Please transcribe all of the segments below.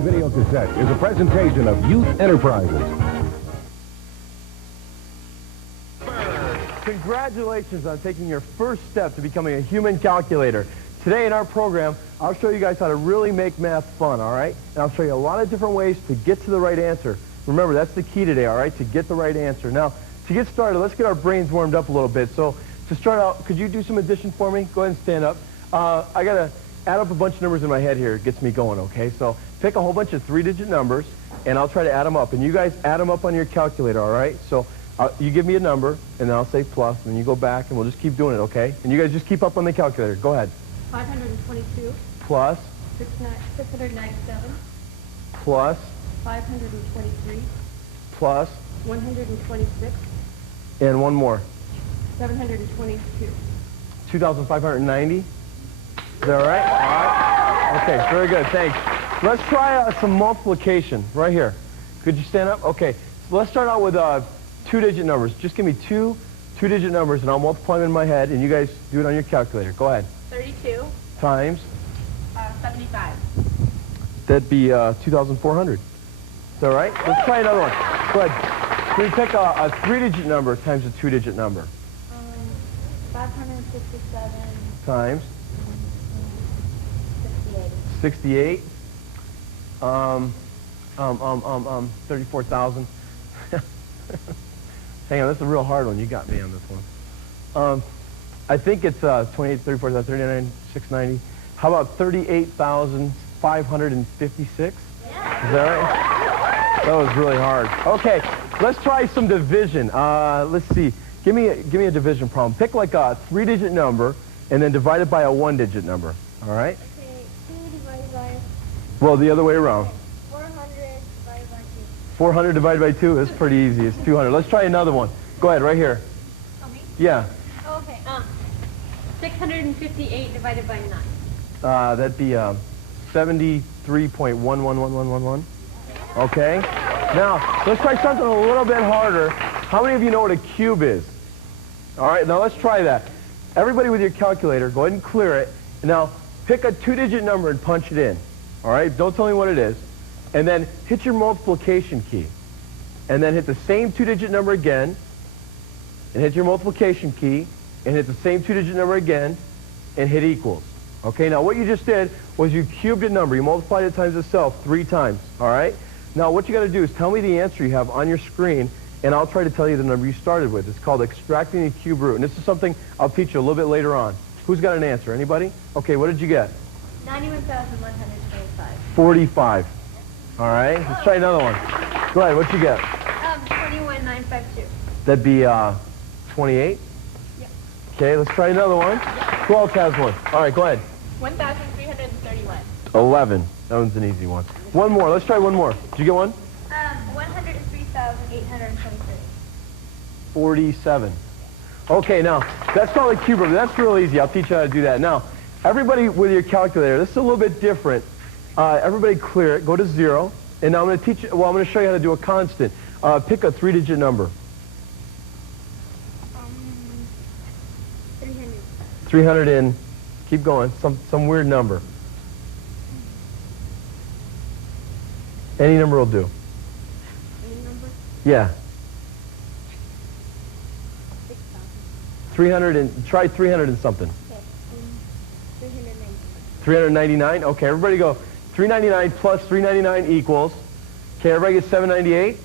Video Cassette is a presentation of Youth Enterprises. Congratulations on taking your first step to becoming a human calculator. Today in our program, I'll show you guys how to really make math fun, all right? And I'll show you a lot of different ways to get to the right answer. Remember, that's the key today, all right, to get the right answer. Now, to get started, let's get our brains warmed up a little bit. So, to start out, could you do some addition for me? Go ahead and stand up. I got to add up a bunch of numbers in my head here. It gets me going, okay? So, pick a whole bunch of three-digit numbers, and I'll try to add them up. And you guys add them up on your calculator, all right? So, you give me a number, and then I'll say plus, and then you go back, and we'll just keep doing it, okay? And you guys just keep up on the calculator. Go ahead. 522. Plus. 697. Plus. 523. Plus. 126. And one more. 722. 2,590. Is that all right? All right. Okay, very good. Thanks. Let's try some multiplication right here. Could you stand up? Okay. So let's start out with two-digit numbers. Just give me two-digit numbers, and I'll multiply them in my head, and you guys do it on your calculator. Go ahead. 32. Times. 75. That'd be 2,400. Is that all right? Let's try another one. Go ahead. Can you pick a three-digit number times a two-digit number? 567. Times. 68. 68. 34,000. Hang on, that's a real hard one. You got me on this one. I think it's 28, 34, 39, 690. How about 38,556? Yeah. Is that right? That was really hard. Okay, let's try some division. Let's see. Give me a division problem. Pick like a three-digit number and then divide it by a one-digit number. All right? Okay, 2 divided by... Well, the other way around. 400 divided by 2. 400 divided by 2 is pretty easy. It's 200. Let's try another one. Go ahead, right here. Oh, me? Yeah. Oh, okay. 658 divided by 9. That'd be 73.111111. Okay. Now, let's try something a little bit harder. How many of you know what a cube is? All right, now let's try that. Everybody with your calculator, go ahead and clear it. Now, pick a two-digit number and punch it in. All right, don't tell me what it is. And then hit your multiplication key. And then hit the same two-digit number again. And hit your multiplication key. And hit the same two-digit number again. And hit equals. Okay, now what you just did was you cubed a number. You multiplied it times itself 3 times. All right? Now, what you got to do is tell me the answer you have on your screen, and I'll try to tell you the number you started with. It's called extracting the cube root, and this is something I'll teach you a little bit later on. Who's got an answer? Anybody? Okay, what did you get? 91,125. 45. All right, let's try another one. Go ahead, what you get? 21,952. That'd be 28? Yep. Okay, let's try another one. Who else has one? All right, go ahead. 1,331. 11. That one's an easy one. One more. Let's try one more. Did you get one? 103,823. 47. Okay, now, that's called a cube root. That's real easy. I'll teach you how to do that. Now, everybody with your calculator, this is a little bit different. Everybody clear it. Go to 0. And now I'm going to teach you, well, I'm going to show you how to do a constant. Pick a three-digit number. 300. 300 and, keep going, some weird number. Any number will do. Any number? Yeah. 6,000. 300 and, try 300 and something. Okay. 399. 399? Okay, everybody go. 399 plus 399 equals. Okay, everybody get 798?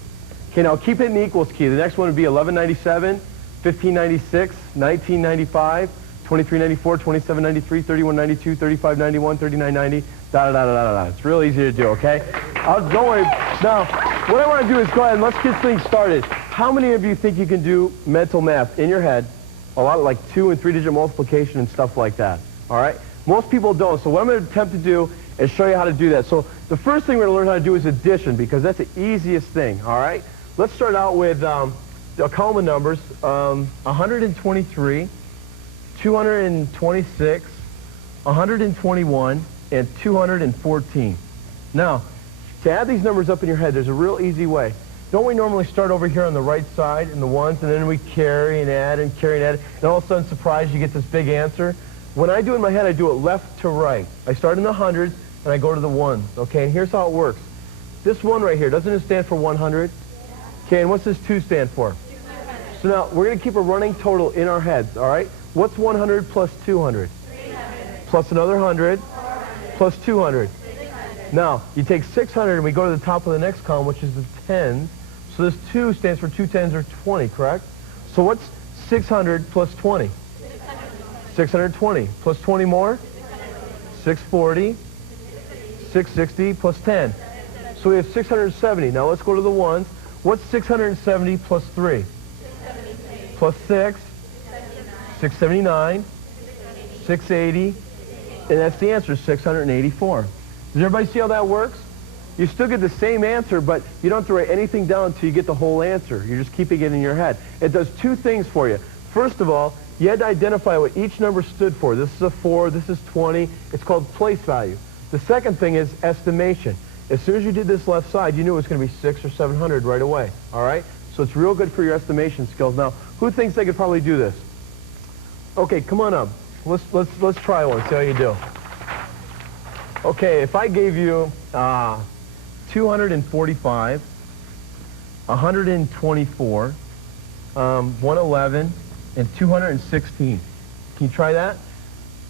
Okay, now keep hitting the equals key. The next one would be 1197, 1596, 1995, 2394, 2793, 3192, 3591, 3990, da-da-da-da-da-da. It's real easy to do, okay? Don't worry. Now, what I want to do is go ahead and let's get things started. How many of you think you can do mental math in your head? A lot of like 2- and 3-digit multiplication and stuff like that, all right? Most people don't, so what I'm going to attempt to do is show you how to do that. So the first thing we're going to learn how to do is addition, because that's the easiest thing, all right? Let's start out with a column of numbers, 123, 226, 121, and 214. Now, to add these numbers up in your head, there's a real easy way. Don't we normally start over here on the right side in the ones, and then we carry and add and carry and add, and all of a sudden, surprise, you get this big answer? When I do it in my head, I do it left to right. I start in the hundreds, and I go to the ones, okay? And here's how it works. This 1 right here, doesn't it stand for 100? Okay, and what's this 2 stand for? So now, we're going to keep a running total in our heads, all right? What's 100 plus 200? 300. Plus another 100, 400. plus 200. 600. Now, you take 600 and we go to the top of the next column, which is the tens. So this 2 stands for 2 tens or 20, correct? So what's 600 plus 20? 620. Plus 20 more? 640. 660 plus 10. So we have 670. Now let's go to the ones. What's 670 plus 3? 673. Plus 6? 679. 680. And that's the answer, 684. Does everybody see how that works? You still get the same answer, but you don't have to write anything down until you get the whole answer. You're just keeping it in your head. It does 2 things for you. First of all, you had to identify what each number stood for. This is a 4, this is 20. It's called place value. The second thing is estimation. As soon as you did this left side, you knew it was going to be 600 or 700 right away. All right? So it's real good for your estimation skills. Now, who thinks they could probably do this? Okay, come on up. Let's try one. See how you do. Okay, if I gave you 245, 124, 111, and 216. Can you try that?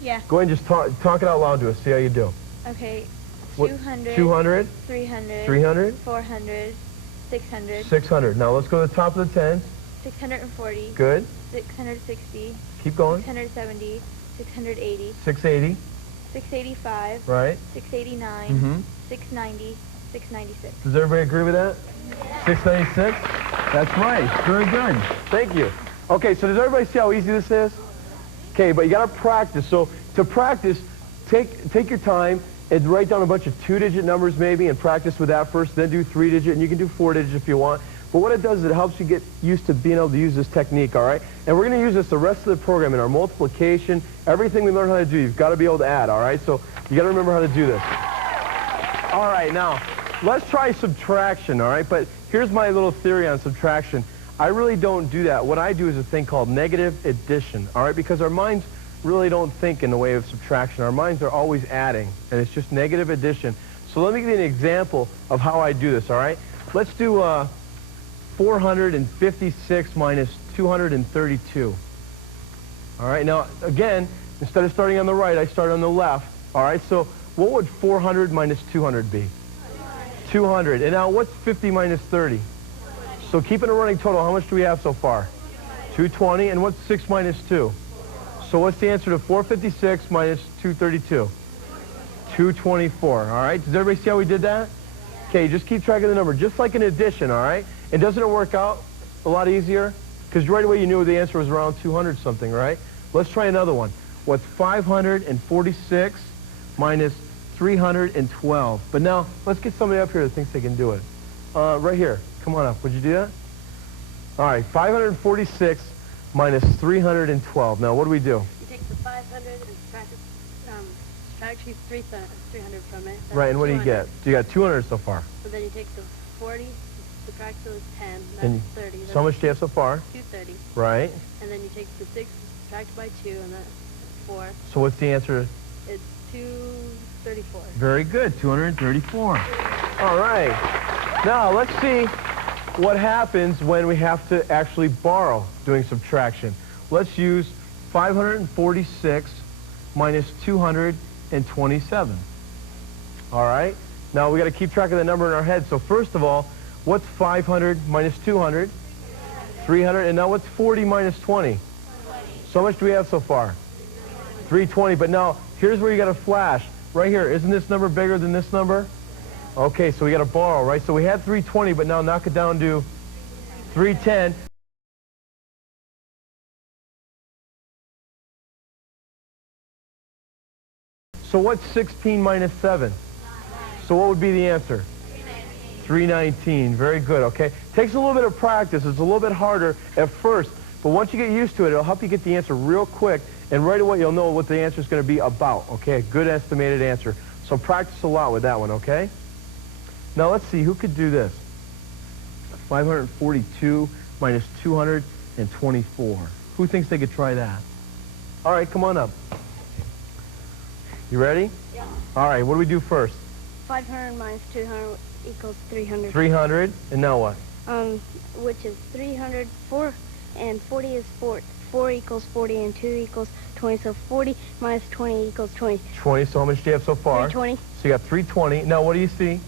Yeah. Go ahead and just talk it out loud to us. See how you do. Okay. What- 200. 200, 300. 300, 400. 600. 600. Now let's go to the top of the tens. 640. Good. 660. Keep going. 670. 680. 680. 685. Right. 689. Mm-hmm. 690. 696. Does everybody agree with that? 696? That's right. Very good. Thank you. Okay, so does everybody see how easy this is? Okay, but you got to practice. So to practice, take your time and write down a bunch of 2-digit numbers maybe and practice with that first, then do 3-digit, and you can do 4-digit if you want. But what it does is it helps you get used to being able to use this technique, all right? And we're going to use this the rest of the program in our multiplication, everything we learn how to do, you've got to be able to add, all right? So you got to remember how to do this. All right, now, let's try subtraction, all right? But here's my little theory on subtraction. I really don't do that. What I do is a thing called negative addition, all right? Because our minds really don't think in the way of subtraction. Our minds are always adding, and it's just negative addition. So let me give you an example of how I do this, all right? Let's do 456 minus 232. All right, now, again, instead of starting on the right, I start on the left. All right, so what would 400 minus 200 be? 200. And now, what's 50 minus 30? So keeping a running total, how much do we have so far? 220. And what's 6 minus 2? So what's the answer to 456 minus 232? 224. All right, does everybody see how we did that? Okay, just keep track of the number, just like an addition, all right? And doesn't it work out a lot easier? Because right away you knew the answer was around 200 something, right? Let's try another one. What's 546 minus 312? But now, let's get somebody up here that thinks they can do it. Right here. Come on up. Would you do that? All right, 546 minus 312. Now, what do we do? You take the 500 and subtract 300 from it. That's Right, and what do you 200. get? So you got 200 so far. So then you take the 40, subtract those 10, And that's 30. So how much do you have so far? 230. Right. And then you take the 6, subtract by 2, and that's 4. So what's the answer? It's 234. Very good, 234. All right. Now, let's see what happens when we have to actually borrow doing subtraction. Let's use 546 minus 227. All right. Now, we got to keep track of the number in our head. So first of all, what's 500 minus 200? 300. And now what's 40 minus 20? So how much do we have so far? 320. But now, here's where you got to flash. Right here. Isn't this number bigger than this number? Okay, so we got to borrow, right? So we had 320, but now knock it down to 310. So what's 16 minus 7? So what would be the answer? 319. Very good, okay? Takes a little bit of practice. It's a little bit harder at first, but once you get used to it, it'll help you get the answer real quick, and right away you'll know what the answer is going to be about, okay? A good estimated answer. So practice a lot with that one, okay? Now let's see, who could do this? 542 minus 224. Who thinks they could try that? All right, come on up. You ready? Yeah. All right, what do we do first? 500 minus 200 equals 300. 300, and now what? Which is 300, 4, and 40 is 4. 4 equals 40, and 2 equals 20. So 40 minus 20 equals 20. 20, so how much do you have so far? 320. So you got 320. Now, what do you see?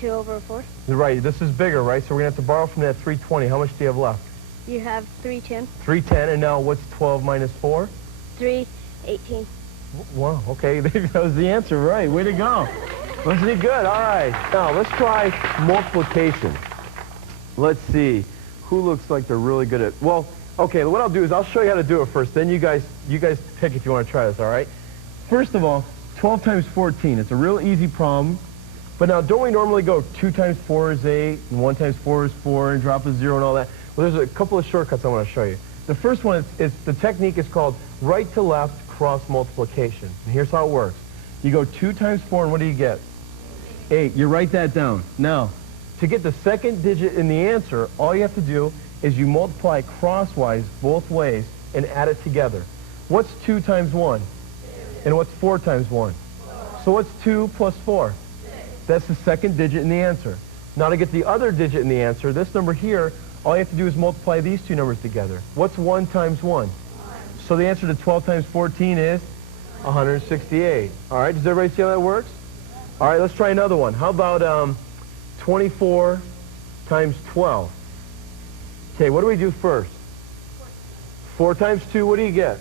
2 over 4. Right, this is bigger, right? So we're going to have to borrow from that 320. How much do you have left? You have 310. 310, and now what's 12 minus 4? 318. Wow, okay, that was the answer, right. Way to go. Wasn't it good? All right. Now, let's try multiplication. Let's see. Who looks like they're really good at... Well, okay, what I'll do is I'll show you how to do it first. Then you guys pick if you want to try this, all right? First of all, 12 times 14. It's a real easy problem. But now, don't we normally go 2 times 4 is 8, and 1 times 4 is 4, and drop a 0 and all that? Well, there's a couple of shortcuts I want to show you. The first one is the technique is called right to left cross multiplication. And here's how it works. You go 2 times 4, and what do you get? 8. You write that down. Now, to get the second digit in the answer, all you have to do is you multiply crosswise both ways and add it together. What's 2 times 1? And what's 4 times 1? So what's 2 plus 4? That's the second digit in the answer. Now to get the other digit in the answer, this number here, all you have to do is multiply these two numbers together. What's 1 times 1? So the answer to 12 times 14 is 168. All right, does everybody see how that works? All right, let's try another one. How about 24 times 12? Okay, what do we do first? 4 times 2, what do you get?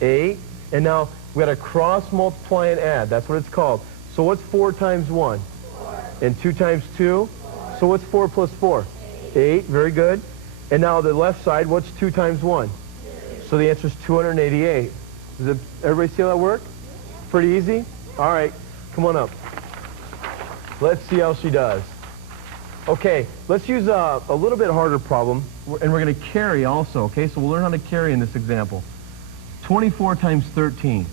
8. And now we got to cross multiply and add. That's what it's called. So what's 4 times 1? 4. And 2 times 2? 4. So what's 4 plus 4? 8. Very good. And now the left side, what's 2 times 1? 2. So the answer is 288. Everybody see how that works? Pretty easy? All right, come on up. Let's see how she does. Okay, let's use a little bit harder problem, and we're going to carry also, okay? So we'll learn how to carry in this example. 24 times 13.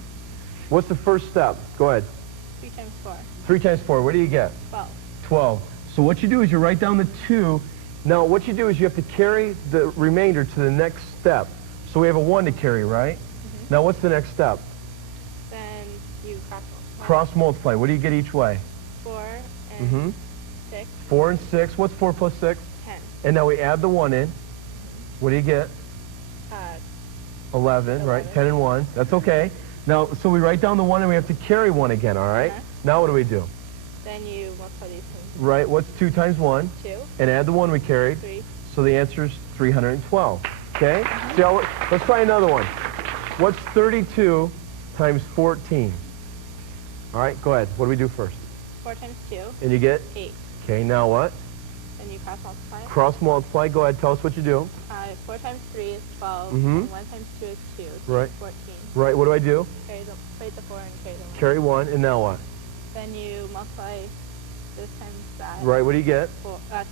What's the first step? Go ahead. 3 times 4. 3 times 4, what do you get? 12. 12. So what you do is you write down the 2. Now what you do is you have to carry the remainder to the next step. So we have a 1 to carry, right? Mm-hmm. Now what's the next step? Then you cross multiply. Cross multiply. What do you get each way? 4 and 6. 4 and 6. What's 4 plus 6? 10. And now we add the 1 in. What do you get? 11, right? 10 and 1. That's okay. Now, so we write down the 1 and we have to carry 1 again, all right? Now what do we do? Then you multiply these things. Right. What's 2 times 1? 2. And add the 1 we carried. 3. So the answer is 312. Okay? See how let's try another one. What's 32 times 14? All right, go ahead. What do we do first? 4 times 2. And you get? 8. Okay, now what? Then you cross multiply. Cross multiply. Go ahead, tell us what you do. 4 times 3 is 12. Mm-hmm. And 1 times 2 is 2. So Right. it's 14. Right, what do I do? Write the 4 and carry the 1. Carry 1, and now what? Then you multiply this times that. Right, what do you get?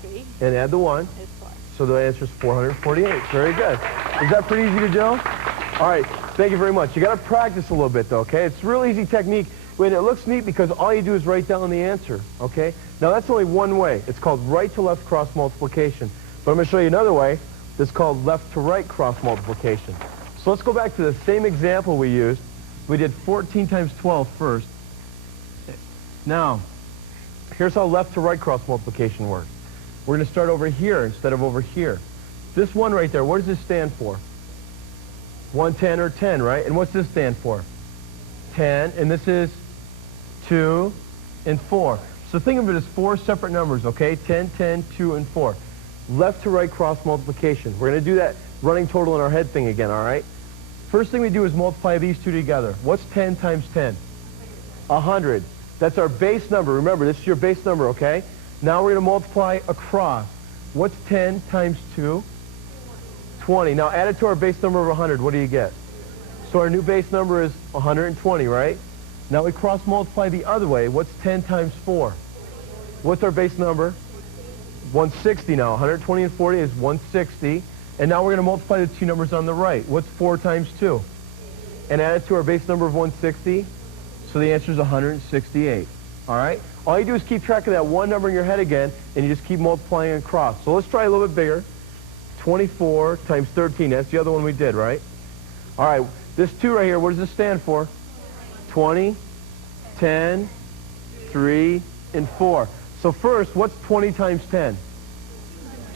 3 And add the 1. is 4. So the answer is 448. Very good. Is that pretty easy to do? All right, thank you very much. You got to practice a little bit, though, okay? It's a real easy technique. When it looks neat because all you do is write down the answer, okay? Now, that's only one way. It's called right-to-left cross multiplication. But I'm going to show you another way that's called left-to-right cross multiplication. So let's go back to the same example we used. We did 14 times 12 first. Now, here's how left-to-right cross multiplication works. We're going to start over here instead of over here. This 1 right there, what does this stand for? 110 or 10, right? And what's this stand for? 10, and this is 2 and 4. So think of it as 4 separate numbers, okay? 10, 10, 2, and 4. Left to right cross multiplication. We're going to do that running total in our head thing again, all right? First thing we do is multiply these two together. What's 10 times 10? 100. That's our base number. Remember, this is your base number, okay? Now we're going to multiply across. What's 10 times 2? 20. Now add it to our base number of 100. What do you get? So our new base number is 120, right? Now we cross multiply the other way. What's 10 times 4? What's our base number? 160 now. 120 and 40 is 160. And now we're going to multiply the two numbers on the right. What's 4 times 2? And add it to our base number of 160. So the answer is 168. All right? All you do is keep track of that one number in your head again, and you just keep multiplying across. So let's try a little bit bigger. 24 times 13. That's the other one we did, right? All right. This 2 right here, what does this stand for? 20 10, 3, and 4. So first, what's 20 times 10?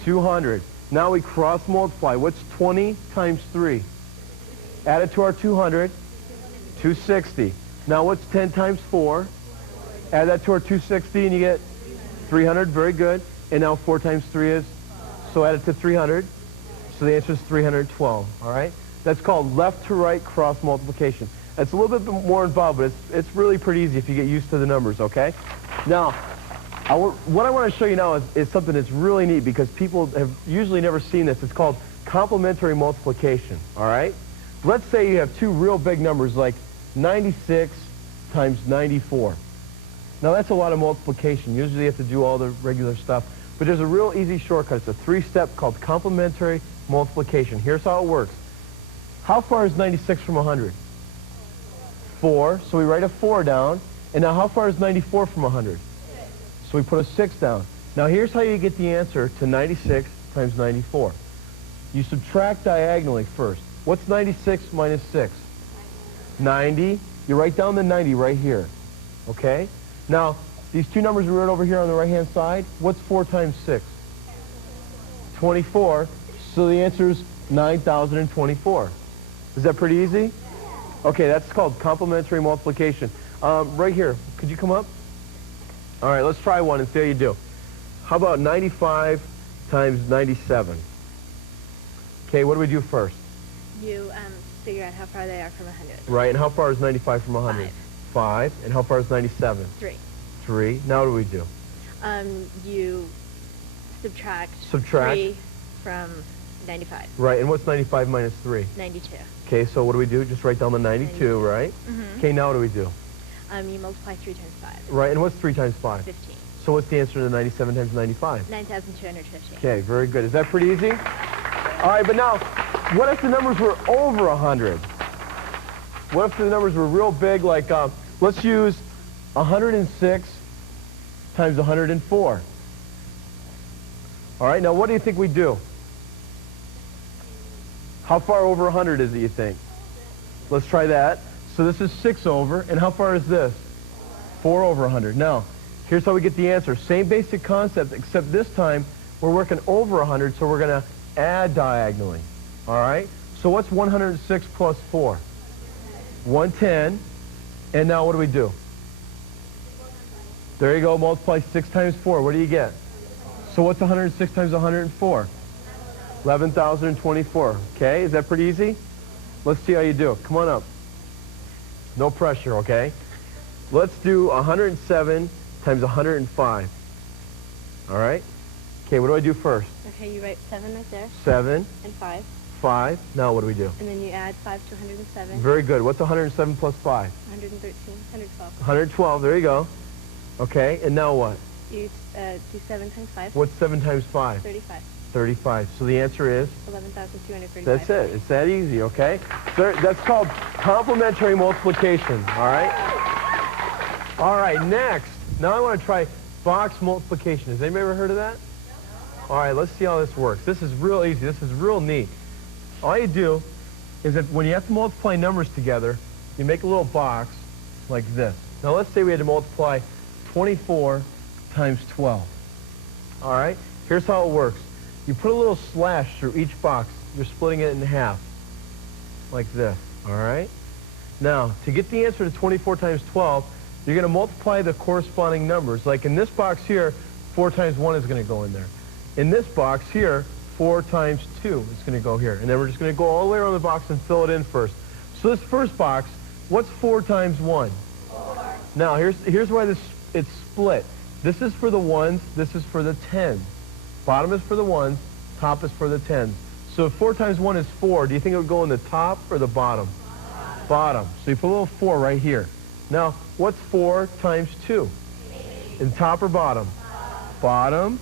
200. Now we cross multiply. What's 20 times 3? Add it to our 200. 260. Now what's 10 times 4? Add that to our 260 and you get 300. Very good. And now 4 times 3 is? So add it to 300. So the answer is 312. All right? That's called left to right cross multiplication. It's a little bit more involved, but it's really pretty easy if you get used to the numbers, okay? Now, what I want to show you now is something that's really neat because people have usually never seen this. It's called complementary multiplication, all right? Let's say you have two real big numbers like 96 times 94. Now, that's a lot of multiplication. Usually you have to do all the regular stuff. But there's a real easy shortcut. It's a 3-step called complementary multiplication. Here's how it works. How far is 96 from 100? 4. So we write a 4 down. And now how far is 94 from 100? So we put a 6 down. Now here's how you get the answer to 96 times 94. You subtract diagonally first. What's 96 minus 6? 90. You write down the 90 right here. Okay? Now, these two numbers we wrote over here on the right-hand side, what's 4 times 6? 24. So the answer is 9,024. Is that pretty easy? Okay, that's called complementary multiplication. Right here, could you come up? All right, let's try one and see how you do. How about 95 times 97? Okay, what do we do first? You figure out how far they are from 100. Right, and how far is 95 from 100? 5. And how far is 97? 3. 3. Now what do we do? You subtract 3 from 95. Right, and what's 95 minus 3? 92. Okay, so what do we do? Just write down the 92, right? Mm-hmm. Okay, now what do we do? You multiply 3 times 5. Right, and what's 3 times 5? 15. So what's the answer to 97 times 95? 9,250. Okay, very good. Is that pretty easy? All right, but now, what if the numbers were over 100? What if the numbers were real big, like, let's use 106 times 104. All right, now what do you think we do? How far over 100 is it, you think? Let's try that. So this is 6 over, and how far is this? 4 over 100. Now, here's how we get the answer. Same basic concept, except this time we're working over 100, so we're going to add diagonally. All right? So what's 106 plus 4? 110. And now what do we do? There you go. Multiply 6 times 4. What do you get? So what's 106 times 104? 11,024. Okay? Is that pretty easy? Let's see how you do. Come on up. No pressure, okay? Let's do 107 times 105. All right? Okay, what do I do first? Okay, you write 7 right there. 7. And 5. 5. Now what do we do? And then you add 5 to 107. Very good. What's 107 plus 5? 113. 112. 112. There you go. Okay, and now what? You do 7 times 5. What's 7 times 5? 35. 35. So the answer is? 11,235. That's it. It's that easy, okay? That's called complementary multiplication, all right? All right, next. Now I want to try box multiplication. Has anybody ever heard of that? All right, let's see how this works. This is real easy. This is real neat. All you do is that when you have to multiply numbers together, you make a little box like this. Now let's say we had to multiply 24 times 12. All right? Here's how it works. You put a little slash through each box. You're splitting it in half, like this, all right? Now, to get the answer to 24 times 12, you're going to multiply the corresponding numbers. Like in this box here, 4 times 1 is going to go in there. In this box here, 4 times 2 is going to go here. And then we're just going to go all the way around the box and fill it in first. So this first box, what's 4 times 1? 4. Now, here's why it's split. This is for the ones, this is for the tens. Bottom is for the ones, top is for the tens. So if 4 times 1 is 4, do you think it would go in the top or the bottom? Bottom. So you put a little 4 right here. Now, what's 4 times 2? 8. In top or bottom? Bottom.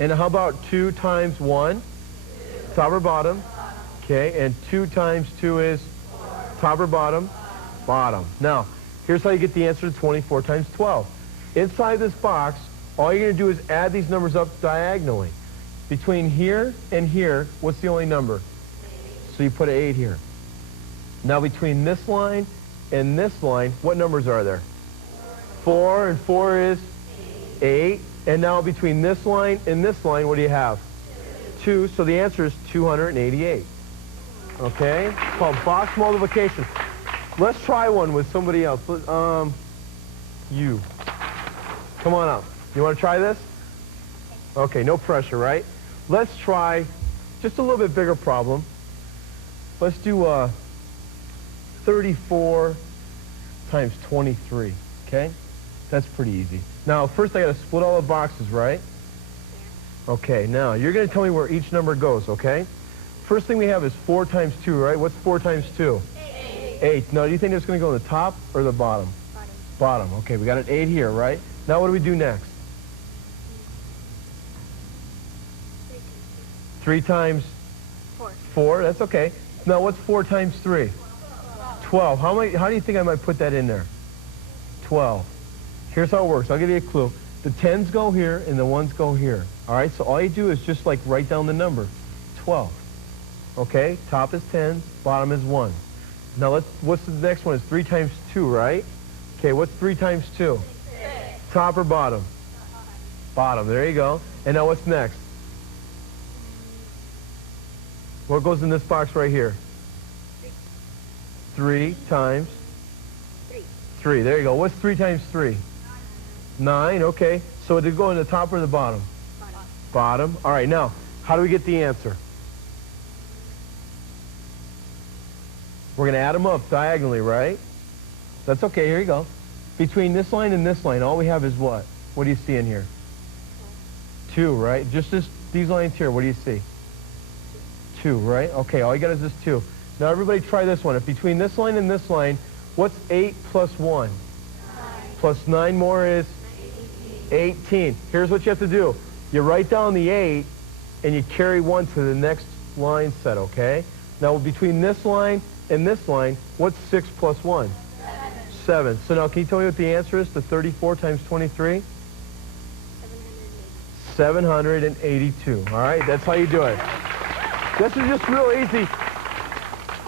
And how about 2 times 1? 2. Top or bottom? Okay, and 2 times 2 is? 4. Top or bottom? Bottom. Now, here's how you get the answer to 24 times 12. Inside this box, all you're going to do is add these numbers up diagonally. Between here and here, what's the only number? 8. So you put an 8 here. Now between this line and this line, what numbers are there? 4, and 4 is 8. And now between this line and this line, what do you have? 2. So the answer is 288. Okay? It's called box multiplication. Let's try one with somebody else. You. Come on up. You want to try this? Okay, no pressure, right? Let's try just a little bit bigger problem. Let's do 34 times 23, okay? That's pretty easy. Now, first I got to split all the boxes, right? Okay, now you're going to tell me where each number goes, okay? First thing we have is 4 times 2, right? What's 4 times 2? 8. Now, do you think it's going to go in the top or the bottom? Bottom. Okay, we got an 8 here, right? Now what do we do next? 3 times 4. That's okay. Now what's 4 times 3? 12. How do you think I might put that in there? 12. Here's how it works. I'll give you a clue. The 10s go here and the 1s go here. All right, so all you do is just like write down the number. 12. Okay, top is 10s, bottom is 1. Now what's the next one? Is 3 times 2, right? Okay, what's 3 times 2? 6. Top or bottom? Bottom, there you go. And now what's next? What goes in this box right here? 3 times? 3, there you go. What's 3 times 3? 9, okay. So did it go in the top or the bottom? Bottom. All right, now, how do we get the answer? We're going to add them up diagonally, right? That's okay, here you go. Between this line and this line, all we have is what? What do you see in here? 2, right? Just these lines here, what do you see? 2, right? Okay, all you got is this 2. Now everybody try this one. If between this line and this line, what's 8 plus 1? 9. Plus 9 more is? 18. Here's what you have to do. You write down the 8 and you carry 1 to the next line set, okay? Now between this line and this line, what's 6 plus 1? 7. So now can you tell me what the answer is to 34 times 23? 782. All right, that's how you do it. This is just real easy.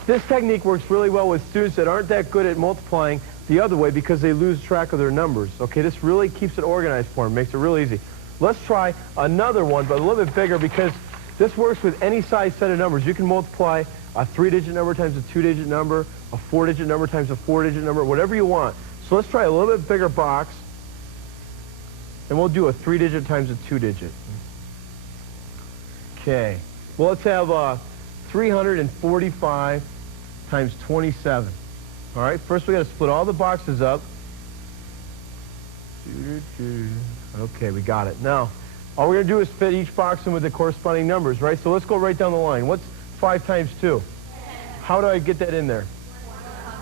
This technique works really well with students that aren't that good at multiplying the other way because they lose track of their numbers. Okay, this really keeps it organized for them, makes it real easy. Let's try another one, but a little bit bigger because this works with any size set of numbers. You can multiply a 3-digit number times a 2-digit number, a 4-digit number times a 4-digit number, whatever you want. So let's try a little bit bigger box, and we'll do a 3-digit times a 2-digit. Okay. Well, let's have 345 times 27. All right, first we got to split all the boxes up. Okay, we got it. Now, all we're going to do is fit each box in with the corresponding numbers, right? So let's go right down the line. What's 5 times 2? How do I get that in there?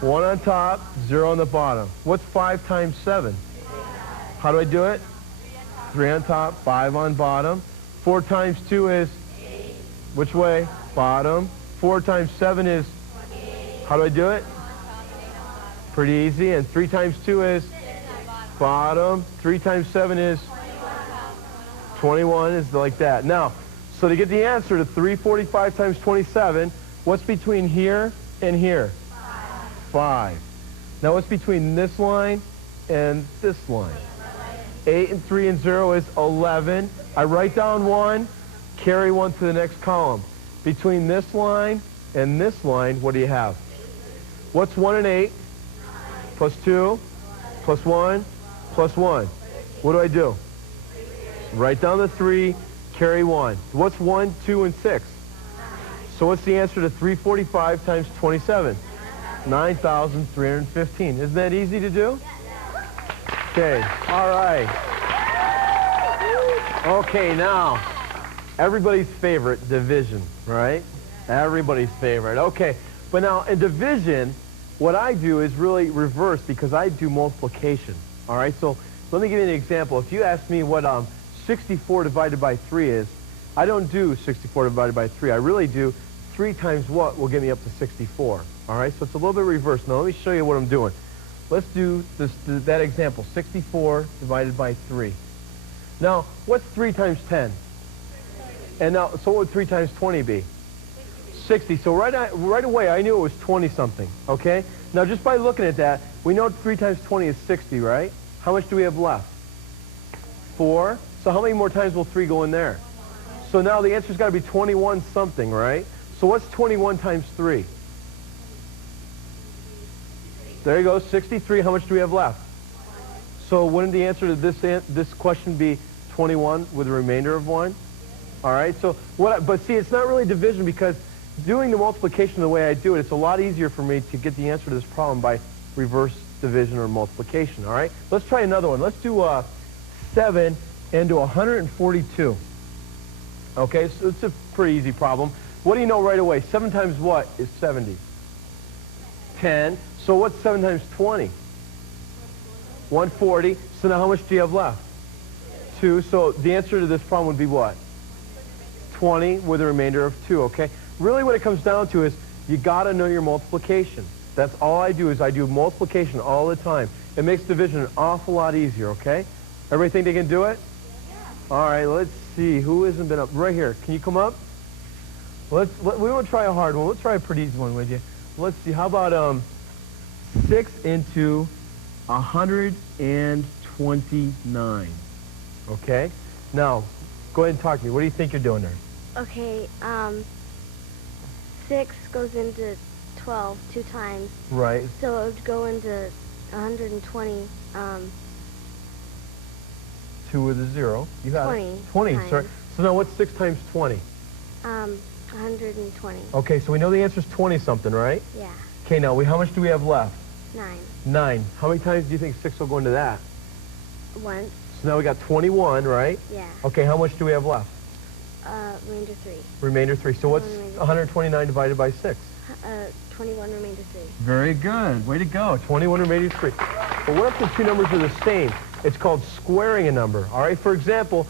1 on top, 0 on the bottom. What's 5 times 7? How do I do it? 3 on top, 5 on bottom. 4 times 2 is? Which way? Bottom. 4 times 7 is? How do I do it? Pretty easy. And 3 times 2 is? Bottom. 3 times 7 is? 21 is like that. Now, so to get the answer to 345 times 27, what's between here and here? 5. Now what's between this line and this line? 8 and 3 and 0 is 11. I write down 1, carry 1 to the next column. Between this line and this line, what do you have? What's 1 and 8? Plus 2, plus 1, plus 1. What do I do? Write down the 3, carry 1. What's 1, 2, and 6? So what's the answer to 345 times 27? 9,315. Isn't that easy to do? Okay, all right. Okay, now, everybody's favorite, division, right? Everybody's favorite. Okay, but now in division, what I do is really reverse because I do multiplication. All right, so let me give you an example. If you ask me what 64 divided by 3 is, I don't do 64 divided by 3. I really do 3 times what will get me up to 64. All right, so it's a little bit reversed. Now let me show you what I'm doing. Let's do that example, 64 divided by 3. Now, what's 3 times 10? And now, so what would 3 times 20 be? 60. So right away, I knew it was 20-something, okay? Now, just by looking at that, we know 3 times 20 is 60, right? How much do we have left? 4. So how many more times will 3 go in there? So now the answer's got to be 21 something, right? So what's 21 times 3? There you go, 63. How much do we have left? So wouldn't the answer to this question be 21 with a remainder of 1? All right, so but see, it's not really division, because doing the multiplication the way I do it, it's a lot easier for me to get the answer to this problem by reverse division or multiplication, all right? Let's try another one. Let's do 7 into 142. Okay, so it's a pretty easy problem. What do you know right away? 7 times what is 70? 10. So what's 7 times 20? 140. So now how much do you have left? 2. So the answer to this problem would be what? 20 with a remainder of 2, okay? Really what it comes down to is you got to know your multiplication. That's all I do, is I do multiplication all the time. It makes division an awful lot easier, okay? Everybody think they can do it? Yeah. All right, let's see. Who hasn't been up? Right here. Can you come up? We won't try a hard one. We'll try a pretty easy one with you. Let's see. How about 6 into 129? Okay? Now, go ahead and talk to me. What do you think you're doing there? Okay, 6 goes into 12 2 times. Right. So it would go into 120. 2 with a 0. You got 20 it. 20, times. sorry. So now what's 6 times 20? 120. Okay, so we know the answer is 20-something, right? Yeah. Okay, now how much do we have left? 9. 9. How many times do you think 6 will go into that? Once. So now we got 21, right? Yeah. Okay, how much do we have left? Remainder 3. Remainder 3. So what's Remainder 129 divided by 6? 21 remainder 3. Very good. Way to go. 21 remainder 3. But what if the two numbers are the same? It's called squaring a number. All right, for example,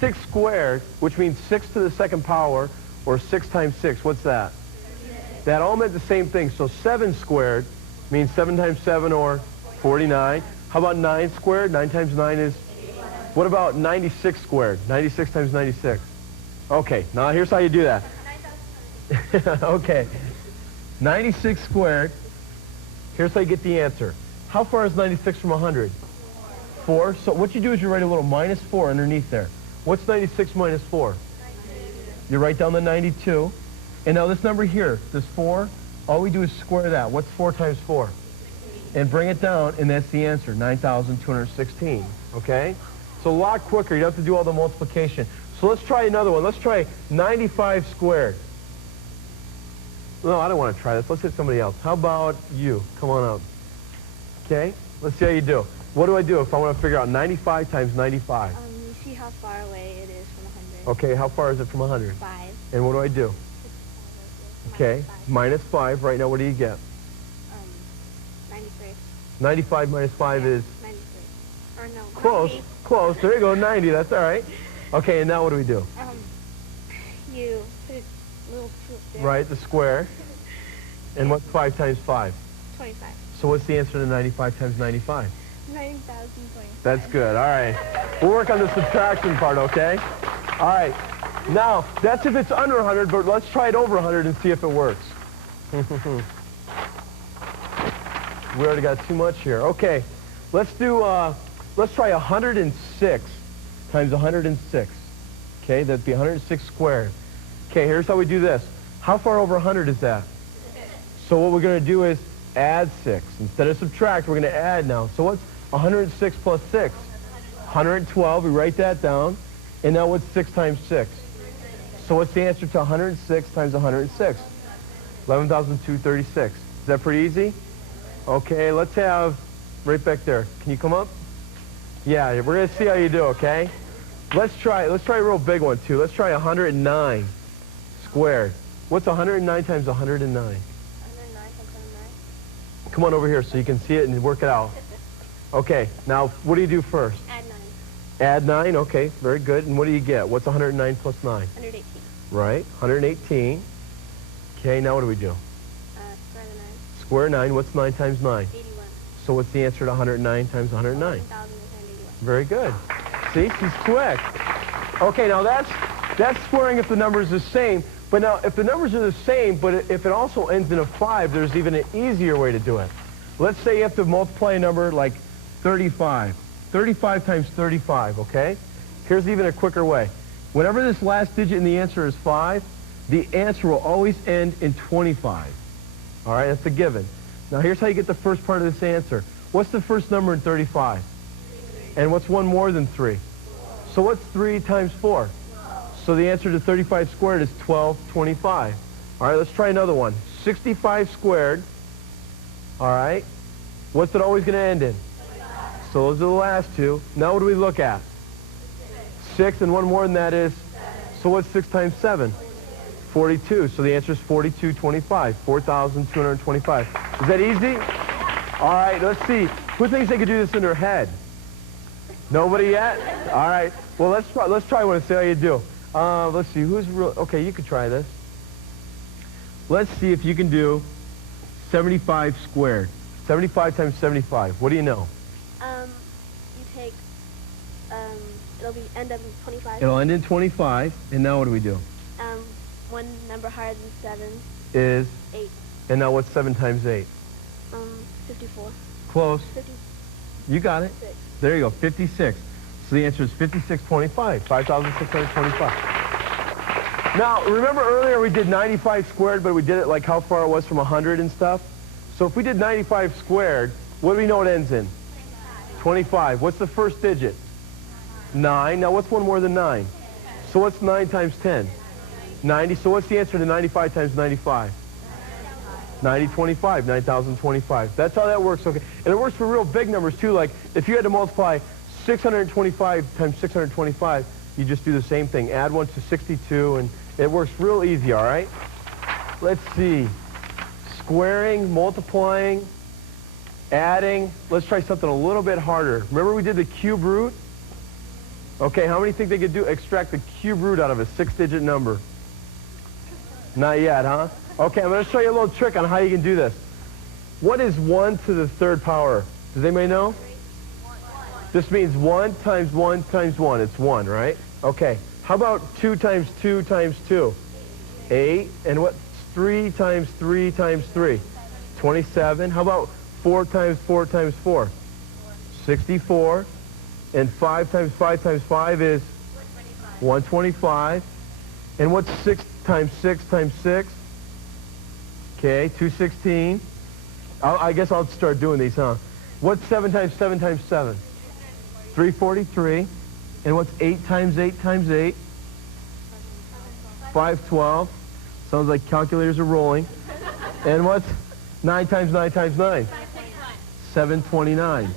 6 squared, which means 6 to the second power, or 6 times 6, what's that? That all meant the same thing. So 7 squared means 7 times 7, or 49. How about 9 squared? 9 times 9 is? What about 96 squared? 96 times 96. Okay, now here's how you do that. Okay. 96 squared. Here's how you get the answer. How far is 96 from 100? 4. So what you do is you write a little minus 4 underneath there. What's 96 minus 4? You write down the 92. And now this number here, this 4, all we do is square that. What's 4 times 4? And bring it down, and that's the answer, 9,216. Okay? So a lot quicker. You don't have to do all the multiplication. So let's try another one. Let's try 95 squared. No, I don't want to try this. Let's hit somebody else. How about you? Come on up. Okay? Let's see how you do. What do I do if I want to figure out 95 times 95? You see how far away it is from 100. Okay, how far is it from 100? 5. And what do I do? Okay, minus 5. Right now, what do you get? 93. 95 minus 5 is? 93. Or no, Close. 90. Close. There you go, 90. That's all right. Okay, and now what do we do? You put a little proof there. Right, the square. And what's 5 times 5? 25. So what's the answer to 95 times 95? 9,025. That's good. All right. We'll work on the subtraction part, okay? All right. Now, that's if it's under 100, but let's try it over 100 and see if it works. We already got too much here. Okay. Let's try 106 times 106. Okay, that'd be 106 squared. Okay, here's how we do this. How far over 100 is that? So what we're going to do is add 6. Instead of subtract, we're going to add now. So what's 106 plus 6? 112. We write that down. And now what's 6 times 6? So what's the answer to 106 times 106? 11,236. Is that pretty easy? Okay, let's have right back there. Can you come up? Yeah, we're going to see how you do, okay? Let's try a real big one, too. Let's try 109 squared. What's 109 times 109? 109 times 109. Come on over here so you can see it and work it out. Okay, now what do you do first? Add 9. Add 9, okay, very good. And what do you get? What's 109 plus 9? 118. Right, 118. Okay, now what do we do? Square the 9. Square 9, what's 9 times 9? 81. So what's the answer to 109 times 109? 1,881. Very good. See, she's quick. Okay, now that's squaring if the number is the same. But now, if the numbers are the same, but if it also ends in a 5, there's even an easier way to do it. Let's say you have to multiply a number like 35 35 times 35, okay? Here's even a quicker way. Whenever this last digit in the answer is 5, the answer will always end in 25. All right, that's a given. Now here's how you get the first part of this answer. What's the first number in 35? And what's one more than 3? So what's 3 times 4? So the answer to 35 squared is 1225. All right, let's try another one. 65 squared. All right. What's it always going to end in? So those are the last two. Now what do we look at? 6, and one more than that is? So what's 6 times 7? 42. So the answer is 4225. 4,225. Is that easy? All right, let's see. Who thinks they could do this in their head? Nobody yet? All right. Well, let's try one and see how you do. Let's see. Who's real? Okay, you could try this. Let's see if you can do 75 squared. 75 times 75. What do you know? You take, it'll end up in 25. It'll end in 25. And now what do we do? One number higher than 7. Is? 8. And now what's 7 times 8? 54. Close. 56. You got it. There you go, 56. So the answer is 5625, 5,625. Now, remember earlier we did 95 squared, but we did it like how far it was from 100 and stuff? So if we did 95 squared, what do we know it ends in? 25. What's the first digit? 9. Now what's one more than 9? So what's 9 times 10? 90. So what's the answer to 95 times 95? 9025, 9,025. That's how that works, okay? And it works for real big numbers, too. Like, if you had to multiply 625 times 625, you just do the same thing. Add 1 to 62, and it works real easy, all right? Let's see. Squaring, multiplying, adding. Let's try something a little bit harder. Remember we did the cube root? Okay, how many think they could extract the cube root out of a 6-digit number? Not yet, huh? Okay, I'm going to show you a little trick on how you can do this. What is 1 to the 3rd power? Does anybody know? This means 1 times 1 times 1. It's 1, right? Okay. How about 2 times 2 times 2? 8. And what's 3 times 3 times 3? 27. How about 4 times 4 times 4? 64. And 5 times 5 times 5 is? 125. And what's 6 times 6 times 6? Okay, 216. I guess I'll start doing these, huh? What's 7 times 7 times 7? 343. And what's 8 times 8 times 8? 512. Sounds like calculators are rolling. And what's 9 times 9 times 9? 729.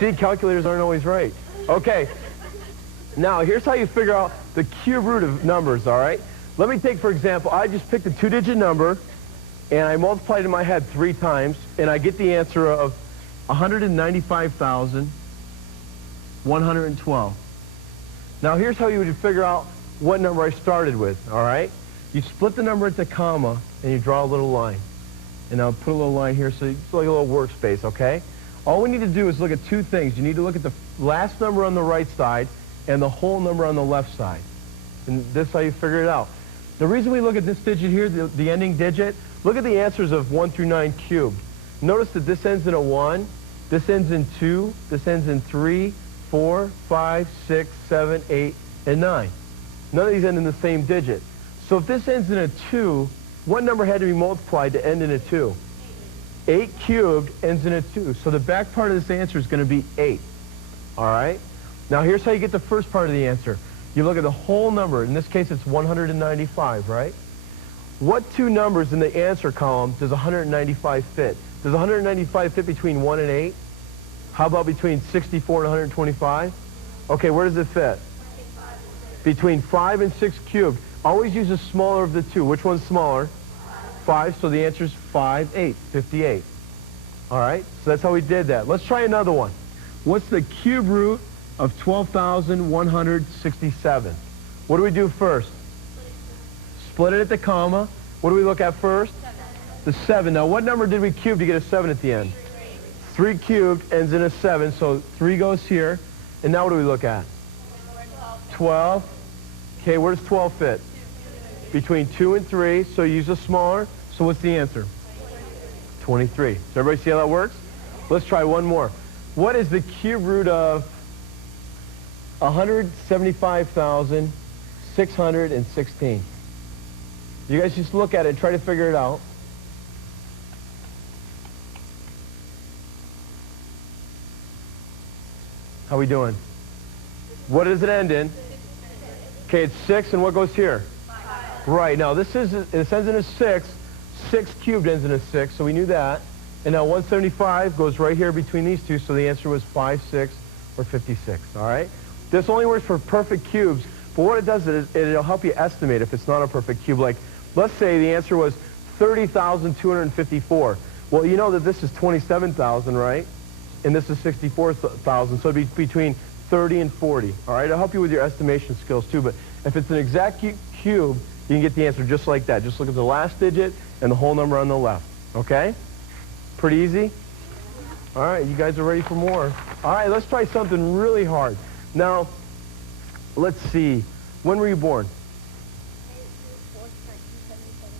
See, calculators aren't always right. Okay. Now, here's how you figure out the cube root of numbers, all right? Let me take, for example, I just picked a 2-digit number, and I multiplied it in my head 3 times, and I get the answer of 195,112. Now, here's how you would figure out what number I started with, all right? You split the number into comma, and you draw a little line. And I'll put a little line here, so it's like a little workspace, okay? All we need to do is look at 2 things. You need to look at the last number on the right side and the whole number on the left side. And this is how you figure it out. The reason we look at this digit here, the ending digit, look at the answers of 1 through 9 cubed. Notice that this ends in a 1, this ends in 2, this ends in 3, 4, 5, 6, 7, 8, and 9. None of these end in the same digit. So if this ends in a 2, what number had to be multiplied to end in a 2? 8 cubed ends in a 2. So the back part of this answer is going to be 8. All right? Now here's how you get the first part of the answer. You look at the whole number. In this case, it's 195, right? What 2 numbers in the answer column does 195 fit? Does 195 fit between 1 and 8? How about between 64 and 125? Okay, where does it fit? Between 5 and 6 cubed. Always use the smaller of the 2. Which one's smaller? 5, so the answer is 5, 8, 58. All right, so that's how we did that. Let's try another one. What's the cube root of 12,167? What do we do first? Split it at the comma. What do we look at first? 7. The 7. Now, what number did we cube to get a 7 at the end? 3 cubed ends in a 7, so 3 goes here. And now what do we look at? 12. Okay, where does 12 fit? Between 2 and 3, so use a smaller. So what's the answer? 23. Does everybody see how that works? Let's try one more. What is the cube root of 175,616? You guys just look at it and try to figure it out. How we doing? What does it end in? Okay, it's 6, and what goes here? 5. Right, now this ends in a 6. 6 cubed ends in a 6, so we knew that. And now 175 goes right here between these two, so the answer was 5, 6, or 56, all right? This only works for perfect cubes, but what it does is it'll help you estimate if it's not a perfect cube. Like, let's say the answer was 30,254. Well, you know that this is 27,000, right? And this is 64,000, so it'd be between 30 and 40, all right? It'll help you with your estimation skills, too, but if it's an exact cube, you can get the answer just like that. Just look at the last digit and the whole number on the left, okay? Pretty easy? All right, you guys are ready for more. All right, let's try something really hard. Now, let's see. When were you born?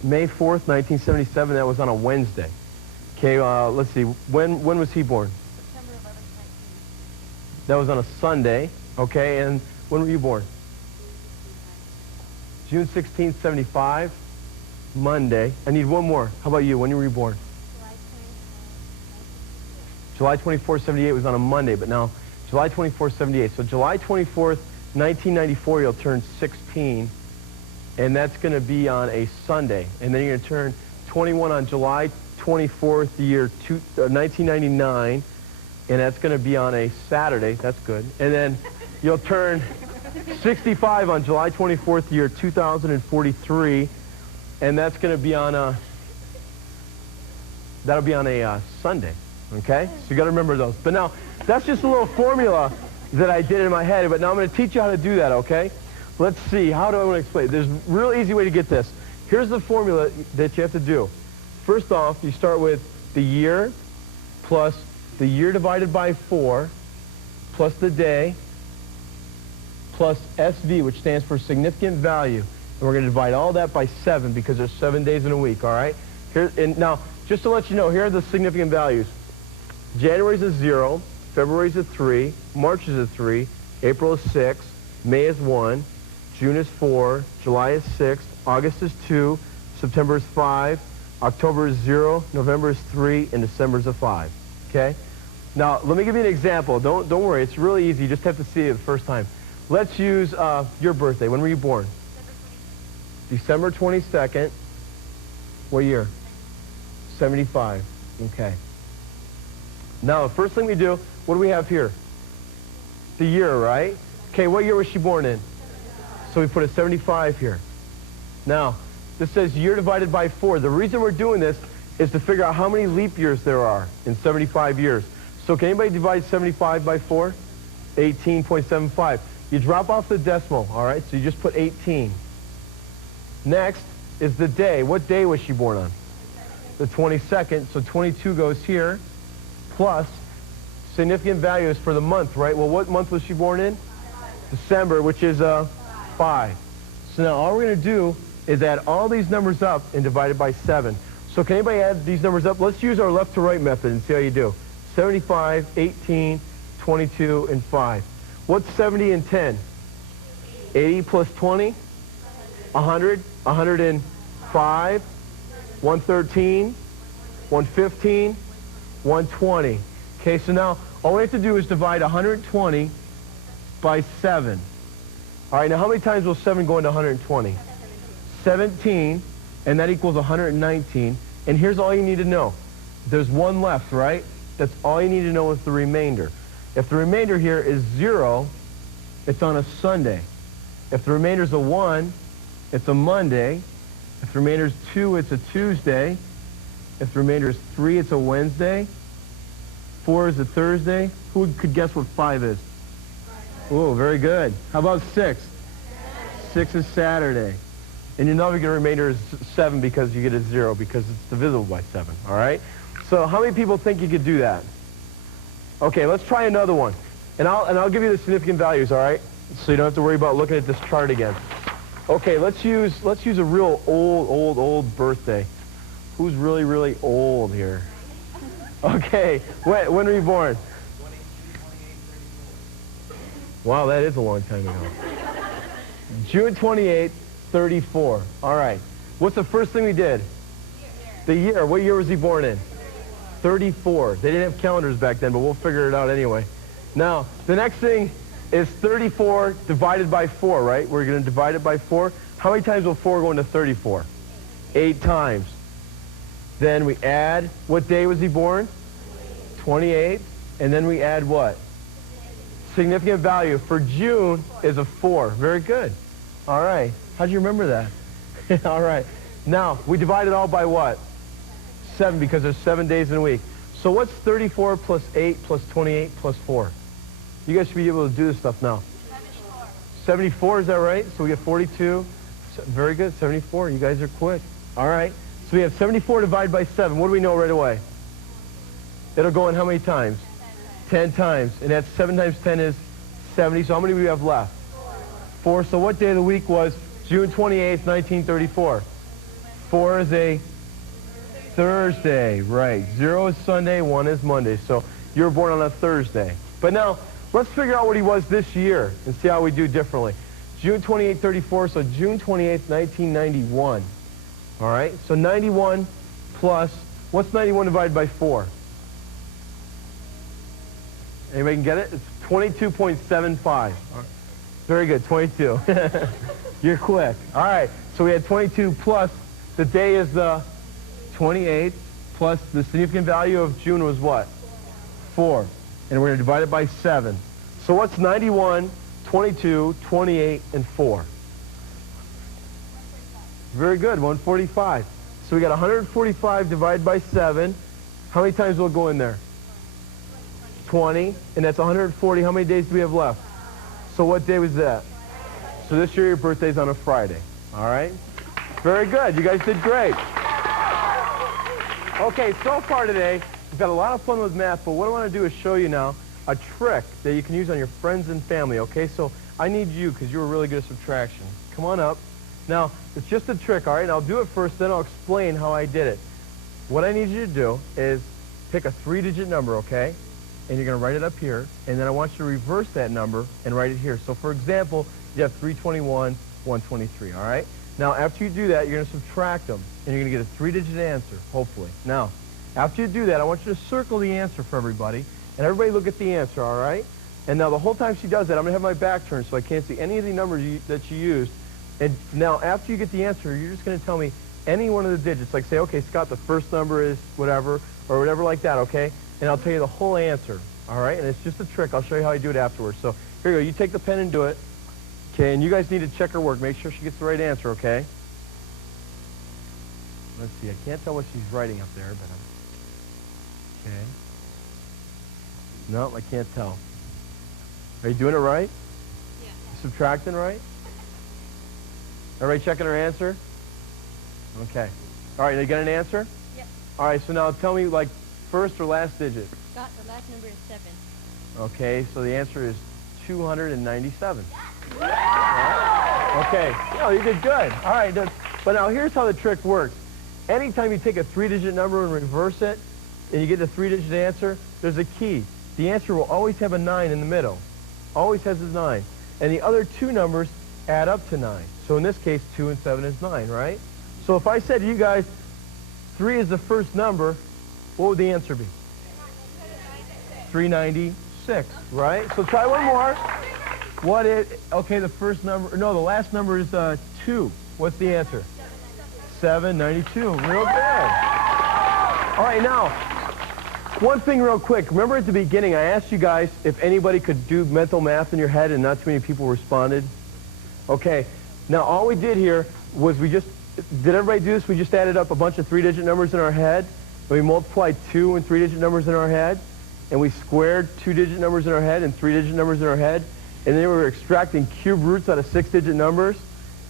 May 4th, 1977. That was on a Wednesday. Okay, let's see. When was he born? September 11th, 19. That was on a Sunday. Okay, and when were you born? June 16th, 75. Monday. I need one more. How about you? When were you born? July 24th, 78 was on a Monday, but now July 24th, 78. So July 24th, 1994, you'll turn 16, and that's going to be on a Sunday. And then you're going to turn 21 on July 24th, the year 1999, and that's going to be on a Saturday. That's good. And then you'll turn 65 on July 24th, the year 2043, and that's going to be on a, that'll be on a Sunday. Okay? So you got to remember those. But now, that's just a little formula that I did in my head, but now I'm going to teach you how to do that, okay? Let's see. How do I want to explain it? There's a real easy way to get this. Here's the formula that you have to do. First off, you start with the year plus the year divided by 4 plus the day plus SV, which stands for significant value. And we're going to divide all that by 7 because there's 7 days in a week, all right? And now, just to let you know, here are the significant values. January's a 0, February's a 3, March is a 3, April is 6, May is 1, June is 4, July is 6, August is 2, September is 5, October is 0, November is 3, and December is a 5. Okay? Now, let me give you an example. Don't worry, it's really easy. You just have to see it the first time. Let's use your birthday. When were you born? December 22nd. What year? 75. Okay. Now, the first thing we do, what do we have here? The year, right? Okay, what year was she born in? So we put a 75 here. Now, this says year divided by 4. The reason we're doing this is to figure out how many leap years there are in 75 years. So can anybody divide 75 by 4? 18.75. You drop off the decimal, all right? So you just put 18. Next is the day. What day was she born on? The 22nd. So 22 goes here. Plus significant values for the month, right? Well, what month was she born in? December, which is 5. So now all we're going to do is add all these numbers up and divide it by 7. So can anybody add these numbers up? Let's use our left to right method and see how you do. 75, 18, 22, and 5. What's 70 and 10? 80 plus 20? 100, 105, 113, 115, 120. Okay, so now all we have to do is divide 120 by 7. All right, now how many times will 7 go into 120? 17, and that equals 119. And here's all you need to know. There's 1 left, right? That's all you need to know with the remainder. If the remainder here is 0, it's on a Sunday. If the remainder is a 1, it's a Monday. If the remainder is 2, it's a Tuesday. If the remainder is 3, it's a Wednesday. 4 is a Thursday. Who could guess what 5 is? Oh, very good. How about 6? 6 is Saturday. And you know you get a remainder is 7 because you get a 0 because it's divisible by 7, all right? So how many people think you could do that? Okay, let's try another one. And I'll give you the significant values, all right? So you don't have to worry about looking at this chart again. Okay, let's use a real old birthday. Who's really, really old here? Okay, when were you born? Wow, that is a long time ago. June 28th, 34. All right. What's the first thing we did? The year. What year was he born in? 34. They didn't have calendars back then, but we'll figure it out anyway. Now, the next thing is 34 divided by 4, right? We're going to divide it by 4. How many times will 4 go into 34? 8 times. Then we add, what day was he born? 28. And then we add what? Significant value for June is a 4. Very good. All right. How'd you remember that? All right. Now, we divide it all by what? 7, because there's 7 days in a week. So what's 34 plus 8 plus 28 plus 4? You guys should be able to do this stuff now. 74. 74, is that right? So we get 42. Very good, 74. You guys are quick. All right. So we have 74 divided by 7. What do we know right away? It'll go in how many times? 10 times. And that's 7 times 10 is 70. So how many do we have left? 4. So what day of the week was June 28th, 1934? 4 is a Thursday, right. 0 is Sunday, 1 is Monday. So you were born on a Thursday. But now, let's figure out what he was this year and see how we do differently. June 28th, 34, so June 28th, 1991. All right, so 91 plus, what's 91 divided by 4? Anybody can get it? It's 22.75. Very good, 22. You're quick. All right, so we had 22 plus, the day is the 28th, plus the significant value of June was what? 4. And we're going to divide it by 7. So what's 91, 22, 28, and 4? Very good, 145. So we got 145 divided by 7. How many times will it go in there? 20. And that's 140. How many days do we have left? So what day was that? So this year your birthday's on a Friday. All right? Very good. You guys did great. Okay, so far today, we've got a lot of fun with math, but what I want to do is show you now a trick that you can use on your friends and family, okay? So I need you, because you were really good at subtraction. Come on up. Now, it's just a trick, all right? And I'll do it first, then I'll explain how I did it. What I need you to do is pick a 3-digit number, okay? And you're going to write it up here, and then I want you to reverse that number and write it here. So, for example, you have 321, 123, all right? Now, after you do that, you're going to subtract them, and you're going to get a 3-digit answer, hopefully. Now, after you do that, I want you to circle the answer for everybody, and everybody look at the answer, all right? And now, the whole time she does that, I'm going to have my back turned so I can't see any of the numbers that you used. And now, after you get the answer, you're just going to tell me any one of the digits. Like, say, okay, Scott, the first number is whatever, or whatever like that, okay? And I'll tell you the whole answer, all right? And it's just a trick. I'll show you how I do it afterwards. So, here you go. You take the pen and do it. Okay, and you guys need to check her work. Make sure she gets the right answer, okay? Let's see. I can't tell what she's writing up there, but okay. No, I can't tell. Are you doing it right? Yeah. Subtracting right? Everybody checking her answer? Okay. All right, you got an answer? Yep. All right, so now tell me, like, first or last digit? Scott, the last number is 7. Okay, so the answer is 297. Right. Okay. No, you did good. All right, but now here's how the trick works. Anytime you take a 3-digit number and reverse it, and you get a 3-digit answer, there's a key. The answer will always have a 9 in the middle. Always has a 9. And the other 2 numbers add up to 9. So in this case, 2 and 7 is 9, right? So if I said to you guys, 3 is the first number, what would the answer be? 396, right? So try one more. Okay, the first number, no, the last number is 2. What's the answer? 792. Real good. All right, now, one thing real quick. Remember at the beginning, I asked you guys if anybody could do mental math in your head, and not too many people responded? Okay, now all we did here was did everybody do this? We just added up a bunch of 3-digit numbers in our head, and we multiplied 2 and 3-digit numbers in our head, and we squared 2-digit numbers in our head and 3-digit numbers in our head, and then we were extracting cube roots out of 6-digit numbers,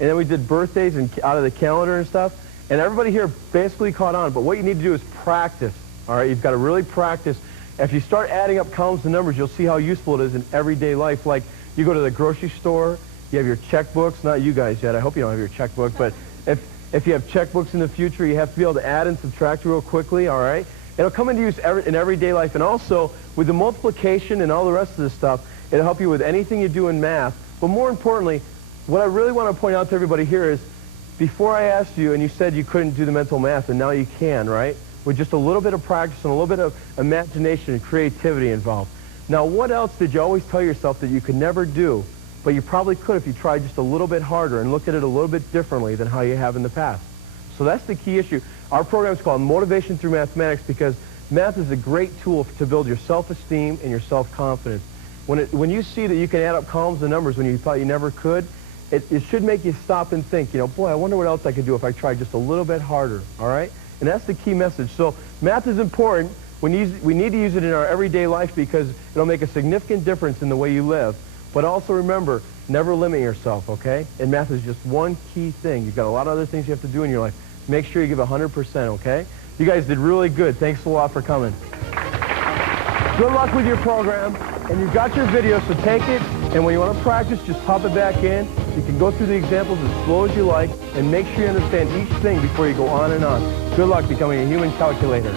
and then we did birthdays out of the calendar and stuff, and everybody here basically caught on, but what you need to do is practice, all right? You've got to really practice. If you start adding up columns and numbers, you'll see how useful it is in everyday life. Like, you go to the grocery store, you have your checkbooks, not you guys yet, I hope you don't have your checkbook, but if you have checkbooks in the future, you have to be able to add and subtract real quickly, all right? it'll come into use in everyday life. And also, with the multiplication and all the rest of this stuff, it'll help you with anything you do in math. But more importantly, what I really want to point out to everybody here is, before I asked you, and you said you couldn't do the mental math, and now you can, right? With just a little bit of practice and a little bit of imagination and creativity involved. Now, what else did you always tell yourself that you could never do, but you probably could if you tried just a little bit harder and looked at it a little bit differently than how you have in the past? So that's the key issue. Our program is called Motivation Through Mathematics because math is a great tool to build your self-esteem and your self-confidence. When you see that you can add up columns and numbers when you thought you never could, it should make you stop and think, boy, I wonder what else I could do if I tried just a little bit harder, all right? And that's the key message. So math is important. We need to use it in our everyday life because it'll make a significant difference in the way you live. But also remember, never limit yourself, okay? And math is just one key thing. You've got a lot of other things you have to do in your life. Make sure you give 100%, okay? You guys did really good. Thanks a lot for coming. Good luck with your program. And you've got your video, so take it. And when you want to practice, just pop it back in. You can go through the examples as slow as you like. And make sure you understand each thing before you go on and on. Good luck becoming a human calculator.